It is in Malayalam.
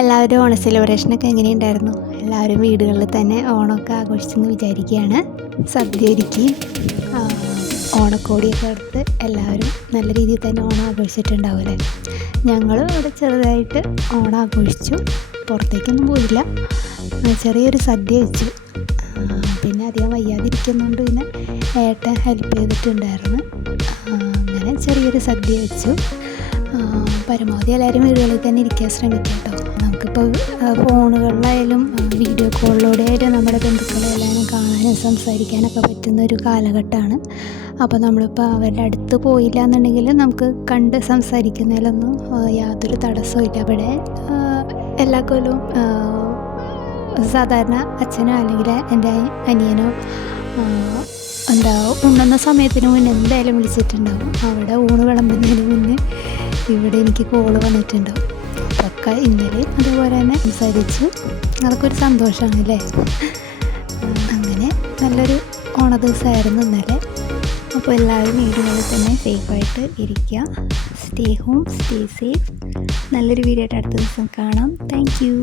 എല്ലാവരും ഓണ സെലിബ്രേഷനൊക്കെ എങ്ങനെയുണ്ടായിരുന്നു? എല്ലാവരും വീടുകളിൽ തന്നെ ഓണമൊക്കെ ആഘോഷിച്ചെന്ന് വിചാരിക്കുകയാണ്. സദ്യ ഒരുക്കി ഓണക്കോടിയൊക്കെ എടുത്ത് എല്ലാവരും നല്ല രീതിയിൽ തന്നെ ഓണം ആഘോഷിച്ചിട്ടുണ്ടാവില്ലേ. ഞങ്ങൾ ഇവിടെ ചെറുതായിട്ട് ഓണം ആഘോഷിച്ചു. പുറത്തേക്കൊന്നും പോയില്ല. ചെറിയൊരു സദ്യ വെച്ചു. പിന്നെ അധികം വയ്യാതിരിക്കുന്നുണ്ട്. പിന്നെ ഏട്ടൻ ഹെൽപ്പ് ചെയ്തിട്ടുണ്ടായിരുന്നു. അങ്ങനെ ചെറിയൊരു സദ്യ വെച്ചു. പരമാവധി എല്ലാവരും വീടുകളിൽ തന്നെ ഇരിക്കാൻ ശ്രമിക്കാം കേട്ടോ. നമുക്കിപ്പോൾ ഫോണുകളിലായാലും വീഡിയോ കോളിലൂടെ ആയാലും നമ്മുടെ ബന്ധുക്കളെ എല്ലാവരും കാണാനും സംസാരിക്കാനൊക്കെ പറ്റുന്ന ഒരു കാലഘട്ടമാണ്. അപ്പോൾ നമ്മളിപ്പോൾ അവരുടെ അടുത്ത് പോയില്ല എന്നുണ്ടെങ്കിൽ നമുക്ക് കണ്ട് സംസാരിക്കുന്നതിലൊന്നും യാതൊരു തടസ്സമില്ല. അവിടെ എല്ലാ കൊല്ലവും സാധാരണ അച്ഛനോ അല്ലെങ്കിൽ എൻ്റെ അനിയനോ ഉണ്ണുന്ന സമയത്തിന് മുന്നേ എന്തായാലും വിളിച്ചിട്ടുണ്ടാവും. അവിടെ ഊണ് വിളമ്പുന്നതിന് മുന്നേ ഇവിടെ എനിക്ക് കോള് വന്നിട്ടുണ്ടാവും. അപ്പൊക്കെ ഇന്നലെ അതുപോലെ തന്നെ സംസാരിച്ചു. അതൊക്കെ ഒരു സന്തോഷമാണ് അല്ലേ. അങ്ങനെ നല്ലൊരു ഓണ ദിവസമായിരുന്നു ഇന്നലെ. അപ്പോൾ എല്ലാവരും വീടുകളിൽ തന്നെ സേഫായിട്ട് ഇരിക്കുക. Stay home, stay safe. നല്ലൊരു വീഡിയോ ആയിട്ട് അടുത്ത ദിവസം കാണാം. Thank you.